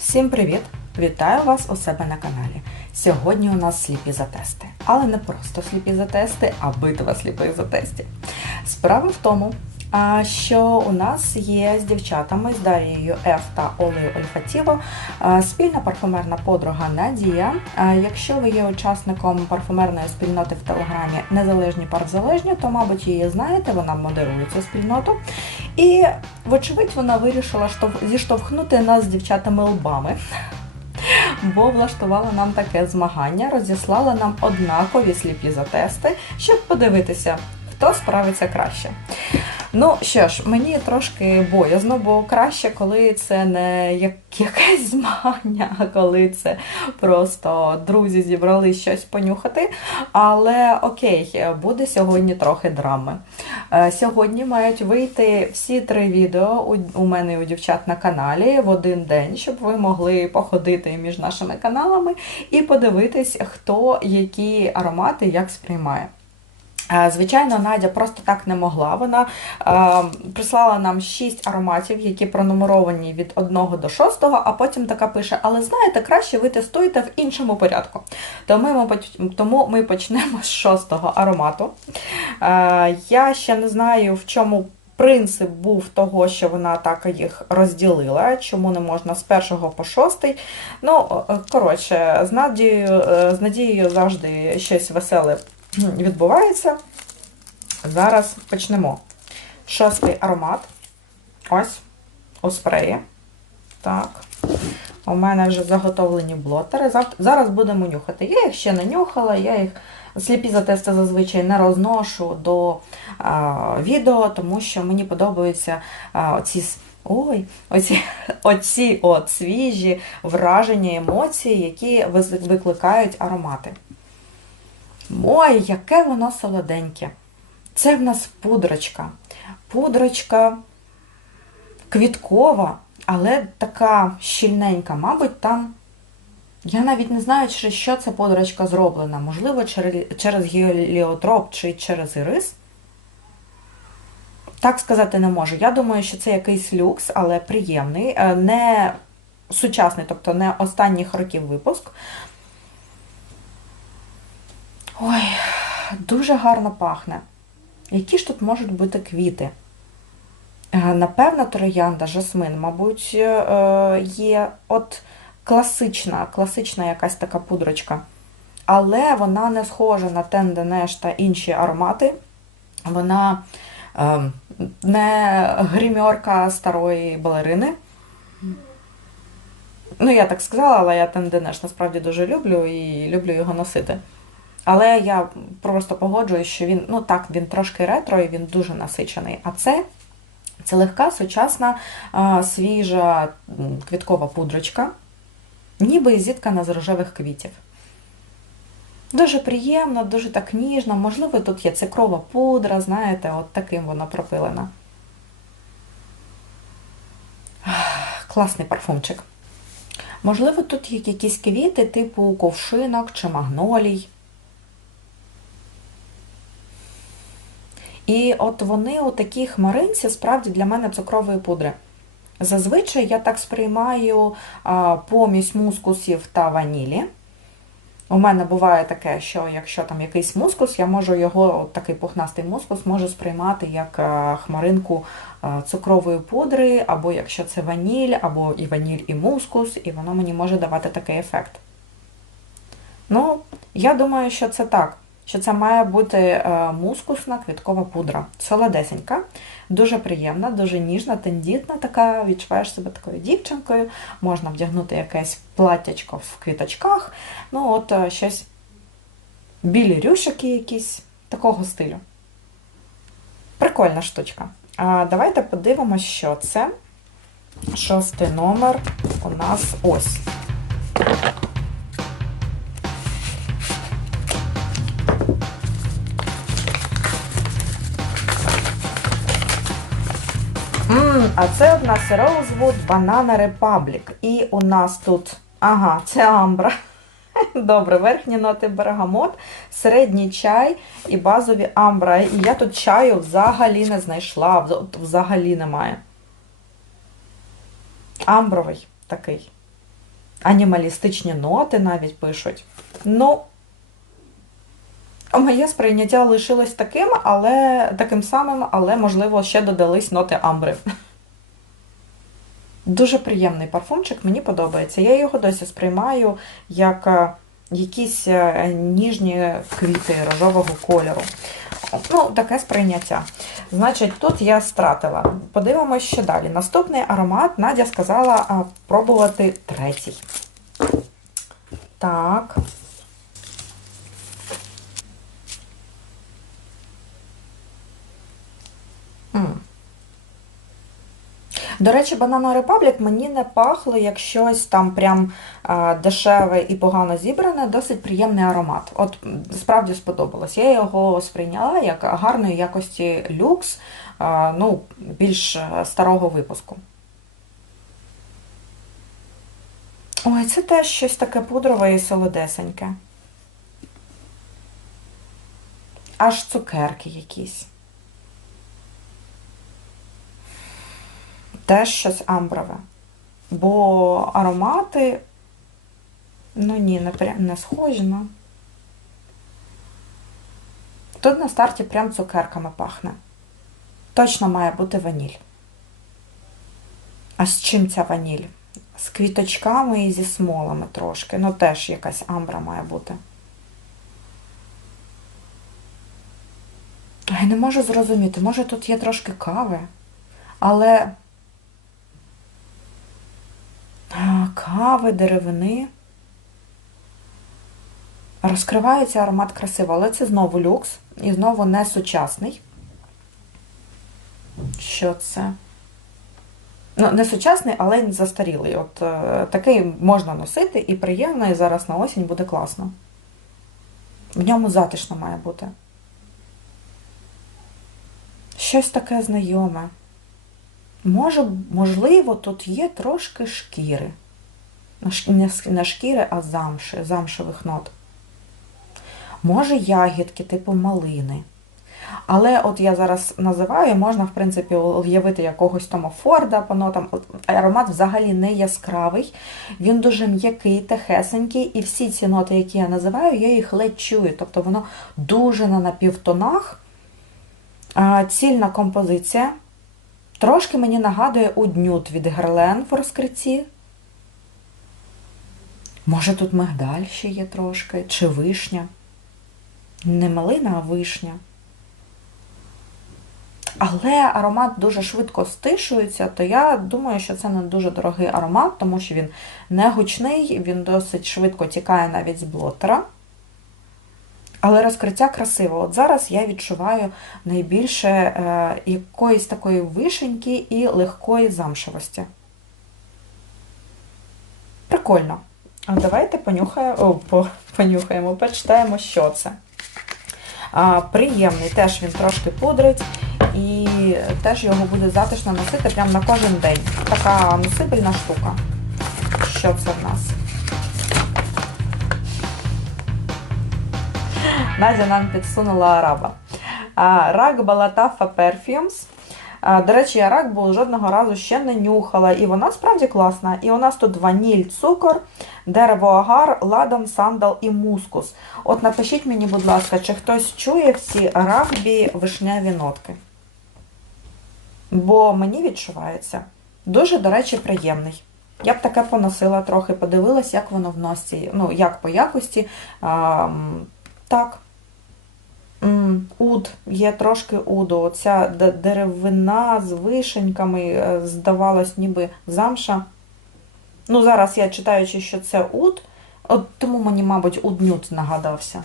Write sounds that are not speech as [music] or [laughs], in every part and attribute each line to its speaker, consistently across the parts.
Speaker 1: Всім привіт! Вітаю вас у себе на каналі. Сьогодні у нас сліпі затести. Але не просто сліпі затести, а битва сліпих затестів. Справа в тому, що у нас є з дівчатами, з Дарією Ф та Олею Ольфатіво, спільна парфумерна подруга Надія. Якщо ви є учасником парфумерної спільноти в Телеграмі Незалежні парфзалежні, то, мабуть, її знаєте, вона модерує цю спільноту. І, вочевидь, вона вирішила штовх- зіштовхнути нас з дівчатами лбами. Бо влаштувала нам таке змагання, розіслала нам однакові сліпі затести, щоб подивитися, хто справиться краще. Ну що ж, мені трошки боязно, бо краще, коли це не як [laughs] якесь змагання, а коли це просто друзі зібрали щось понюхати. Але окей, буде сьогодні трохи драми. Е, Сьогодні мають вийти всі три відео у мене і у дівчат на каналі в один день, щоб ви могли походити між нашими каналами і подивитись, хто які аромати як сприймає. Е, Звичайно, Надя просто так не могла. Вона е, прислала нам 6 ароматів, які пронумеровані від 1 до 6, а потім така пише: Але знаєте, краще ви тестуєте в іншому порядку. Тому ми, почнемо з 6 аромату. Е, я ще не знаю, в чому. Принцип був того, що вона так їх розділила, чому не можна з першого по шостий. Ну, е, коротше, з Надією, е, з Надією завжди щось веселе відбувається. Зараз почнемо. Шостий аромат. Ось у спреї. Так. У мене вже заготовлені блотери. Зараз будемо нюхати. Я їх ще не нюхала, я їх сліпі затести зазвичай не розношу до а, відео, тому що мені подобаються а, оці. Ой, оці, [laughs] оці от свіжі враження, емоції, які викликають аромати. Ой, яке воно солоденьке. Це в нас пудрочка. Пудрочка квіткова, але така щільненька. Мабуть, там. Я навіть не знаю, через що ця пудрочка зроблена. Можливо, через, геліотроп чи через ірис. Так сказати не можу. Я думаю, що це якийсь люкс, але приємний. Е, Не сучасний, тобто не останніх років випуск. Ой, дуже гарно пахне. Які ж тут можуть бути квіти? Е, Напевно, троянда, жасмин, мабуть, е, є от класична, класична якась така пудрочка. Але вона не схожа на Тенденеш та інші аромати. Вона е, не гримерка старої балерини. Ну, я так сказала, але я Тенденеш насправді дуже люблю і люблю його носити. Але я просто погоджуюсь, що він, ну так, він трошки ретро і він дуже насичений. А це, це легка, сучасна, свіжа квіткова пудрочка, ніби зіткана з рожевих квітів. Дуже приємно, дуже так ніжно. Можливо, тут є цикрова пудра, знаєте, от таким вона пропилена. Класний парфумчик. Можливо, тут є якісь квіти типу ковшинок чи магнолій. І от вони у такій хмаринці справді для мене цукрової пудри. Зазвичай я так сприймаю помість мускусів та ванілі. У мене буває таке, що якщо там якийсь мускус, я можу його, от такий пухнастий мускус, можу сприймати як а, хмаринку а, цукрової пудри, або якщо це ваніль, або і ваніль, і мускус, і воно мені може давати такий ефект. Ну, я думаю, що це так. Що це має бути е, мускусна квіткова пудра. Солодесенька, дуже приємна, дуже ніжна, тендітна, така, відчуваєш себе такою дівчинкою. Можна вдягнути якесь платтячко в квіточках. Ну, от е, щось білі рюшики якісь, такого стилю. Прикольна штучка. А, давайте подивимося, що це. Шостий номер у нас ось. А це у нас Rosewood Banana Republic. І у нас тут, ага, це амбра. [laughs] Добре, верхні ноти бергамот, середній чай і базові амбра. І я тут чаю взагалі не знайшла, взагалі немає. Амбровий такий. анімалістичні ноти навіть пишуть. Ну, моє сприйняття лишилось таким, але таким самим, але, можливо, ще додались ноти амбри. [laughs] Дуже приємний парфумчик, мені подобається. Я його досі сприймаю як е, якісь е, ніжні квіти рожового кольору. Ну, таке сприйняття. Значить, тут я стратила. Подивимось, що далі. Наступний аромат Надя сказала пробувати третій. Так. До речі, Banana Republic мені не пахло як щось там прям дешеве і погано зібране, досить приємний аромат. От справді сподобалось. Я його сприйняла як гарної якості люкс, ну, більш е, старого випуску. Ой, це теж щось таке пудрове і солодесеньке. Аж цукерки якісь. Теж щось амброве. Бо аромати, ну ні, не, прям, не схожі, ну. Тут на старті прям цукерками пахне. Точно має бути ваніль. А з чим ця ваніль? З квіточками і зі смолами трошки. Ну, теж якась амбра має бути. Я не можу зрозуміти, може тут є трошки кави, але а, кави, деревини. Розкривається аромат красиво, але це знову люкс і знову не сучасний. Що це? Ну, не сучасний, але й не застарілий. От е, такий можна носити і приємно, і зараз на осінь буде класно. В ньому затишно має бути. Щось таке знайоме. Може, можливо, тут є трошки шкіри. Не шкіри, а замши, замшевих нот. Може, ягідки, типу малини. Але от я зараз називаю, можна, в принципі, уявити якогось Тома Форда по нотам. Аромат взагалі не яскравий, він дуже м'який, техесенький, і всі ці ноти, які я називаю, я їх ледь чую. Тобто воно дуже на напівтонах. Цільна композиція. Трошки мені нагадує уднют від Герлен в розкритті. Може, тут мигдаль ще є трошки, чи вишня. Не малина, а вишня. Але аромат дуже швидко стишується, то я думаю, що це не дуже дорогий аромат, тому що він не гучний, він досить швидко тікає навіть з блотера. Але розкриття красиво. От зараз я відчуваю найбільше е, якоїсь такої вишеньки і легкої замшевості. Прикольно. А давайте понюхаємо, о, по, понюхаємо, почитаємо, що це. А, приємний, теж він трошки пудрить, і теж його буде затишно носити прямо на кожен день. Така носибельна штука. Що це в нас? Надя нам підсунула араба. Рак Балатафа Perfumes. До речі, я рак жодного разу ще не нюхала, і вона справді класна. І у нас тут ваніль, цукор, дерево агар, ладан, сандал і мускус. От напишіть мені, будь ласка, чи хтось чує всі рагбі вишневі нотки? Бо мені відчувається. Дуже, до речі, приємний. Я б таке поносила трохи, подивилась, як воно в носі, ну, як по якості. А, так. Уд, є трошки уду. Оця деревина з вишеньками, е, здавалось, ніби замша. Ну, зараз я читаючи, що це уд, от тому мені, мабуть, уднют нагадався.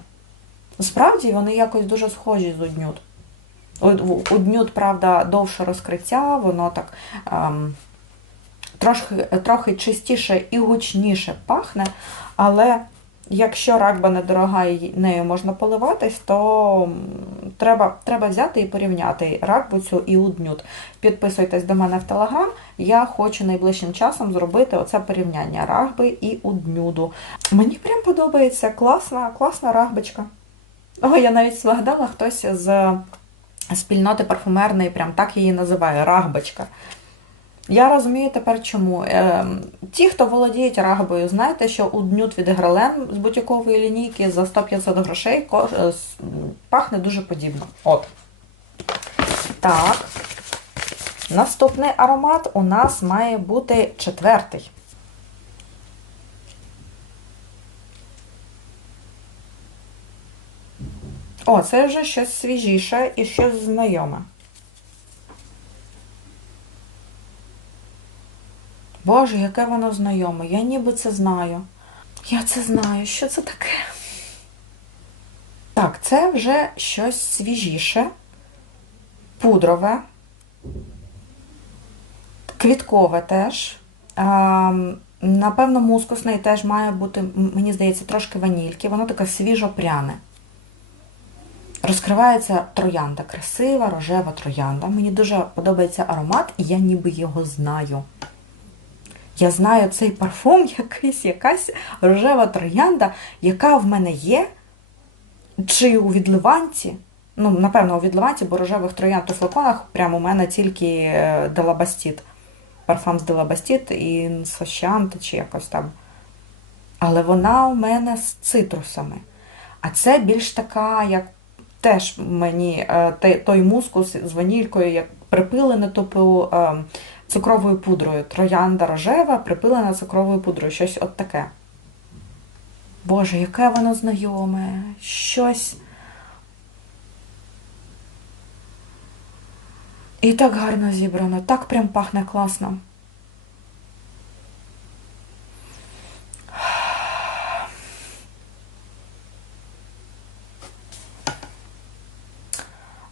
Speaker 1: Справді вони якось дуже схожі з уднют. Уд- Уднют, правда, довше розкриття, воно так ем, трошки, трохи чистіше і гучніше пахне, але якщо ракба недорога і нею можна поливатись, то треба, треба взяти і порівняти ракбу цю і уднют. Підписуйтесь до мене в Телеграм. Я хочу найближчим часом зробити оце порівняння рагби і уднюду. Мені прям подобається класна, класна рагбичка. О, я навіть згадала хтось з спільноти парфумерної, прям так її називає рагбичка. Я розумію тепер чому. Ем, Ті, хто володіють рагбою, знаєте, що у Нют від Грелен з бутікової лінійки за 100-500 грошей кош- е, пахне дуже подібно. От. Так. Наступний аромат у нас має бути четвертий. О, це вже щось свіжіше і щось знайоме. Боже, яке воно знайоме. Я ніби це знаю. Я це знаю. Що це таке? Так, це вже щось свіжіше, пудрове, квіткове теж. Напевно, мускусний теж має бути, мені здається, трошки ванільки. Воно таке свіжо-пряне. Розкривається троянда. Красива рожева троянда. Мені дуже подобається аромат, і я ніби його знаю. Я знаю цей парфум, [laughs] якийсь, якась рожева троянда, яка в мене є, чи у відливанці. Ну, напевно, у відливанці, бо рожевих троянд у флаконах прямо у мене тільки е, Делабастіт. Парфум з Делабастіт і Сощант, чи якось там. Але вона у мене з цитрусами. А це більш така, як теж мені е, той мускус з ванількою, як припилене, типу цукровою пудрою. Троянда рожева, припилена цукровою пудрою. Щось от таке. Боже, яке воно знайоме. Щось. І так гарно зібрано, так прям пахне класно.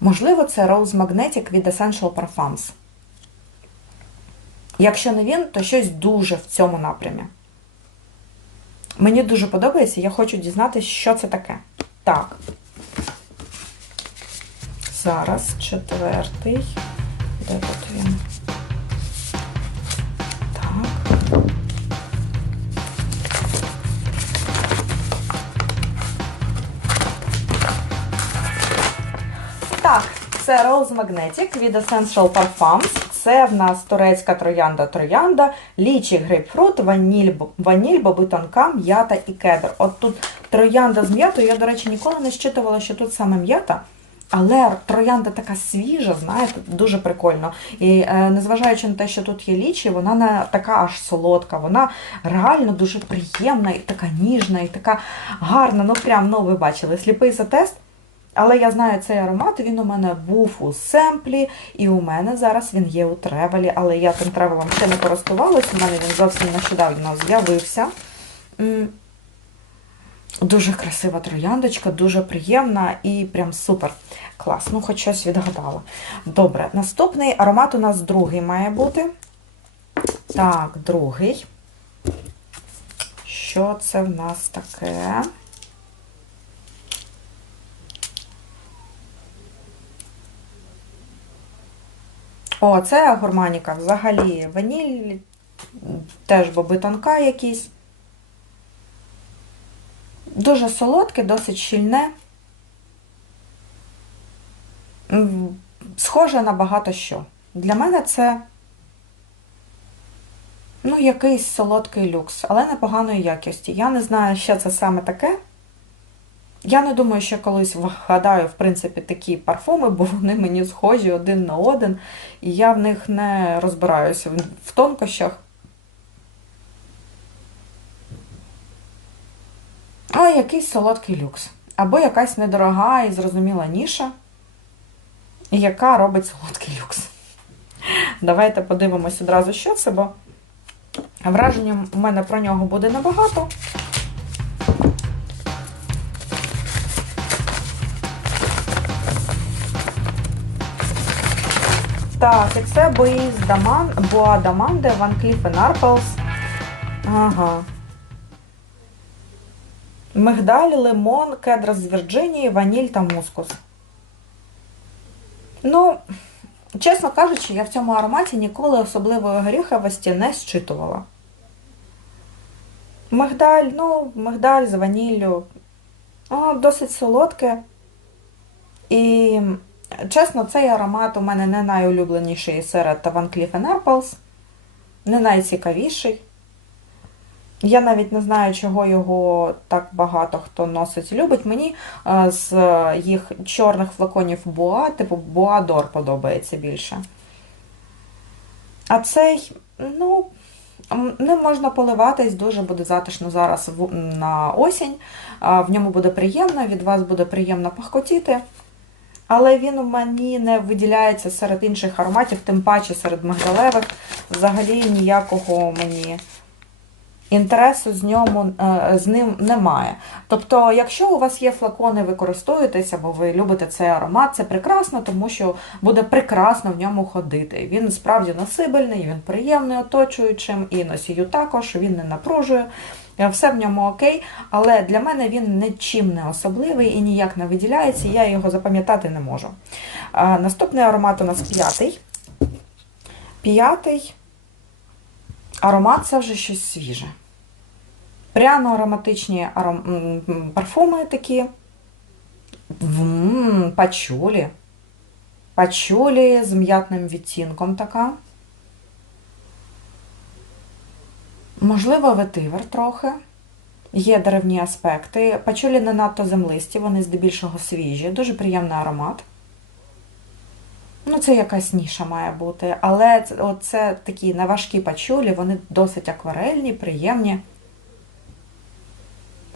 Speaker 1: Можливо, це Rose Magnetic від Essential Parfums. Якщо не він, то щось дуже в цьому напрямі. Мені дуже подобається, я хочу дізнатися, що це таке. Так. Зараз четвертий. Де тут він? Так. Так, це Rose Magnetic від Essential Parfums. Це в нас турецька троянда троянда, лічі грейпфрут, ваніль, ваніль, боби тонка, м'ята і кедр. От тут троянда з м'ятою. Я, до речі, ніколи не щитувала, що тут саме м'ята. Але троянда така свіжа, знаєте, дуже прикольно. І е, незважаючи на те, що тут є лічі, вона не така аж солодка, вона реально дуже приємна, і така ніжна, і така гарна. Ну прям, ну ви бачили, сліпий за тест. Але я знаю цей аромат, він у мене був у семплі, і у мене зараз він є у тревелі, але я тим тревелом ще не користувалась, у мене він зовсім нещодавно з'явився. Дуже красива трояндочка, дуже приємна і прям супер. Клас, ну хоч щось відгадала. Добре, наступний аромат у нас другий має бути. Так, другий. Що це в нас таке? О, це гурманіка. Взагалі ваніль, теж боби тонка якісь. Дуже солодке, досить щільне. Схоже на багато що. Для мене це ну, якийсь солодкий люкс, але непоганої якості. Я не знаю, що це саме таке. Я не думаю, що колись вгадаю, в принципі, такі парфуми, бо вони мені схожі один на один, і я в них не розбираюся в- тонкощах. А якийсь солодкий люкс. Або якась недорога і зрозуміла ніша, яка робить солодкий люкс. Давайте подивимось одразу, що це, бо враження у мене про нього буде небагато. Так, і це Боїз Даман, Боа Даманде, Ван Кліф Нарпелс. Ага. Мигдаль, лимон, кедра з Вірджинії, ваніль та мускус. Ну, чесно кажучи, я в цьому ароматі ніколи особливої горіховості не щитувала. Мигдаль, ну, мигдаль з ваніллю. Воно досить солодке. І, чесно, цей аромат у мене не найулюбленіший серед Van Cleef Arpels. не найцікавіший. Я навіть не знаю, чого його так багато хто носить любить. Мені е, з їх чорних флаконів Боа, типу Боадор подобається більше. А цей, ну, ним можна поливатись, дуже буде затишно зараз на осінь. В ньому буде приємно, від вас буде приємно пахкотіти. Але він у мені не виділяється серед інших ароматів, тим паче серед мигдалевих. Взагалі ніякого мені інтересу з, ньому, е, з ним немає. Тобто, якщо у вас є флакони, ви користуєтеся, або ви любите цей аромат, це прекрасно, тому що буде прекрасно в ньому ходити. Він справді носибельний, він приємний оточуючим, і носію також, він не напружує. Е, Все в ньому окей, але для мене він нічим не особливий і ніяк не виділяється, я його запам'ятати не можу. А, Наступний аромат у нас п'ятий. П'ятий аромат це вже щось свіже. Пряно-ароматичні аром... м, м, парфуми такі. Пачулі. Пачулі з м'ятним відтінком така. Можливо, ветивер трохи. Є деревні аспекти. Пачулі не надто землисті, вони здебільшого свіжі, дуже приємний аромат. Ну, це якась ніша має бути. Але це, такі неважкі пачулі, вони досить акварельні, приємні.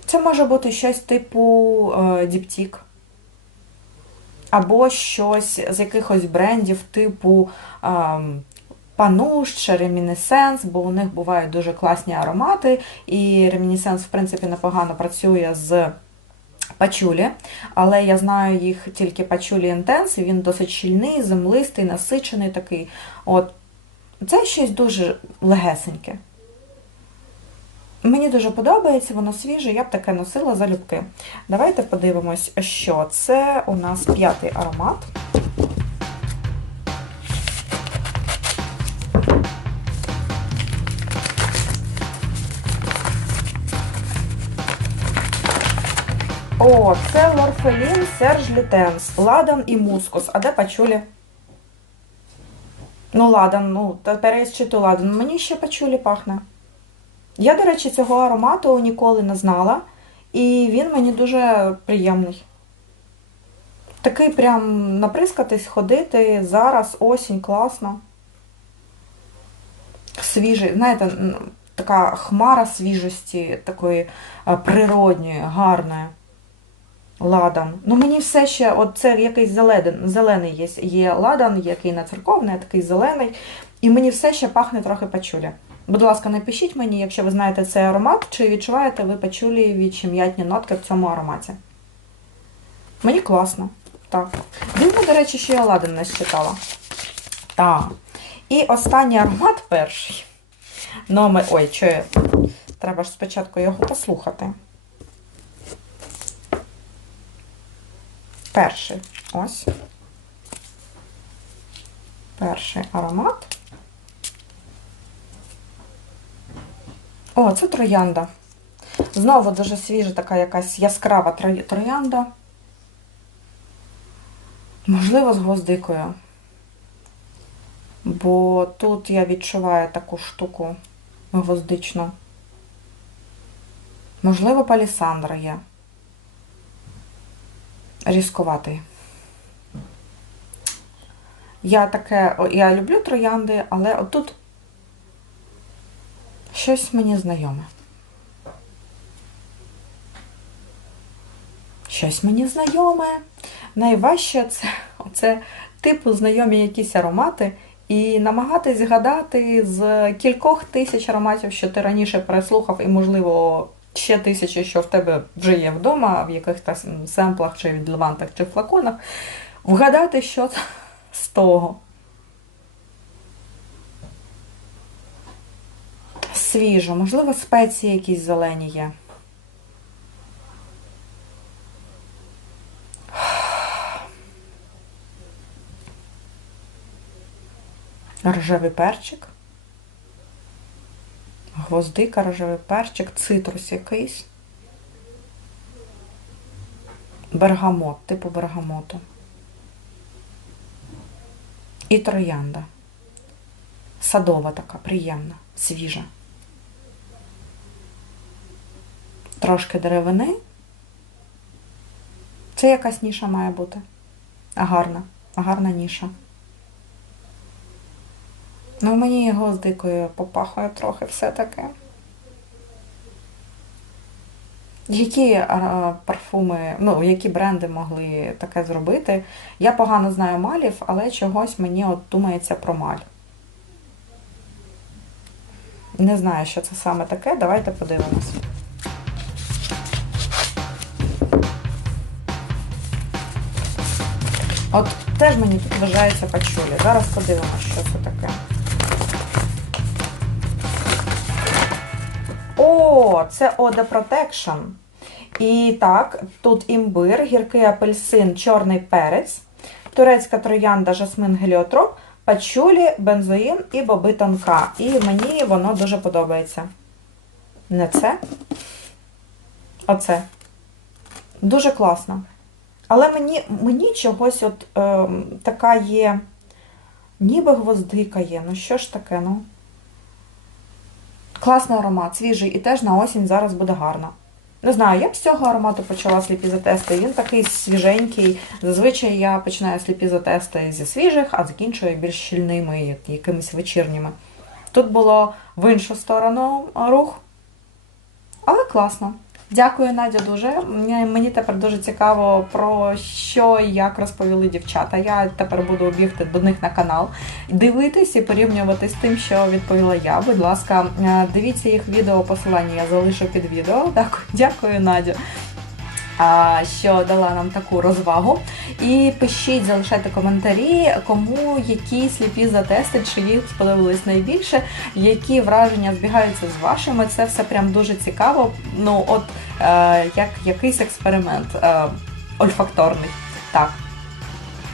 Speaker 1: Це може бути щось типу е, діптік. Або щось з якихось брендів, типу ем, Пануш чи Ремінесенс, бо у них бувають дуже класні аромати, і Ремінесенс, в принципі, непогано працює з пачулі, але я знаю їх тільки пачулі інтенс, і він досить щільний, землистий, насичений такий. От. Це щось дуже легесеньке. Мені дуже подобається, воно свіже, я б таке носила залюбки. Давайте подивимось, що це у нас п'ятий аромат. О, це Лорфелін, Серж Лютенс, Ладан і Мускус. А де пачулі? Ну, ладан, ну, тепер я зчиту ладан. Мені ще пачулі пахне. Я, до речі, цього аромату ніколи не знала, і він мені дуже приємний. Такий прям наприскатись, ходити зараз, осінь, класно. Свіжий, знаєте, така хмара свіжості, такої е, природньої, гарної. Ладан. Ну мені все ще, от це якийсь зелений, зелений є, є ладан, який не церковний, а такий зелений. І мені все ще пахне трохи пачулі. Будь ласка, напишіть мені, якщо ви знаєте цей аромат, чи відчуваєте ви пачулі м'ятні нотки в цьому ароматі. Мені класно. Так. Дивно, до речі, що я ладан не считала. Так. І останній аромат перший. Номер. Ой, що я... Треба ж спочатку його послухати. Перший. Ось. Перший аромат. О, це троянда. Знову дуже свіжа така якась яскрава троянда. Можливо, з гвоздикою. Бо тут я відчуваю таку штуку гвоздичну. Можливо, палісандра є. Різкуватий. Я таке, я люблю троянди, але отут щось мені знайоме. Щось мені знайоме. Найважче це, це типу знайомі якісь аромати, і намагатись згадати з кількох тисяч ароматів, що ти раніше переслухав, і, можливо, ще тисячі, що в тебе вже є вдома, в якихось семплах, чи відливантах, чи флаконах, вгадати, що з того. Свіжо, можливо, спеції якісь зелені є. Рожевий перчик. Гвоздика, рожевий перчик, цитрус якийсь. Бергамот, типу бергамоту. І троянда. Садова така, приємна, свіжа. Трошки деревини. Це якась ніша має бути. Гарна, гарна ніша. Ну, мені гвоздикою попахує трохи все-таки. Які а, парфуми, ну, які бренди могли таке зробити? Я погано знаю малів, але чогось мені от думається про маль. Не знаю, що це саме таке. Давайте подивимось. От теж мені тут вважається пачулі. Зараз подивимось, що це таке. О, це Ode Protection. І так, тут імбир, гіркий апельсин, чорний перець, турецька троянда, жасмин, геліотроп, пачулі, бензоїн і боби тонка. І мені воно дуже подобається. Не це. Оце. Дуже класно. Але мені, мені чогось от е, така є, ніби гвоздика є. Ну що ж таке, ну? Класний аромат, свіжий, і теж на осінь зараз буде гарно. Не знаю, я б з цього аромату почала сліпі затести. Він такий свіженький. Зазвичай я починаю сліпі затести зі свіжих, а закінчую більш щільними, якимись вечірніми. Тут було в іншу сторону рух, але класно. Дякую, Надя, дуже. Мені тепер дуже цікаво про що і як розповіли дівчата. Я тепер буду бігти до них на канал, дивитись і порівнювати з тим, що відповіла я. Будь ласка, е, дивіться їх відео, посилання я залишу під відео. Так, дякую, Надя. Що дала нам таку розвагу. І пишіть, залишайте коментарі, кому які сліпі затести, чи їх сподобались найбільше, які враження збігаються з вашими. Це все прям дуже цікаво. Ну, от е, як якийсь експеримент е, ольфакторний. Так.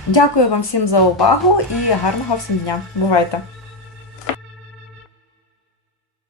Speaker 1: Дякую вам всім за увагу і гарного всім дня. Бувайте!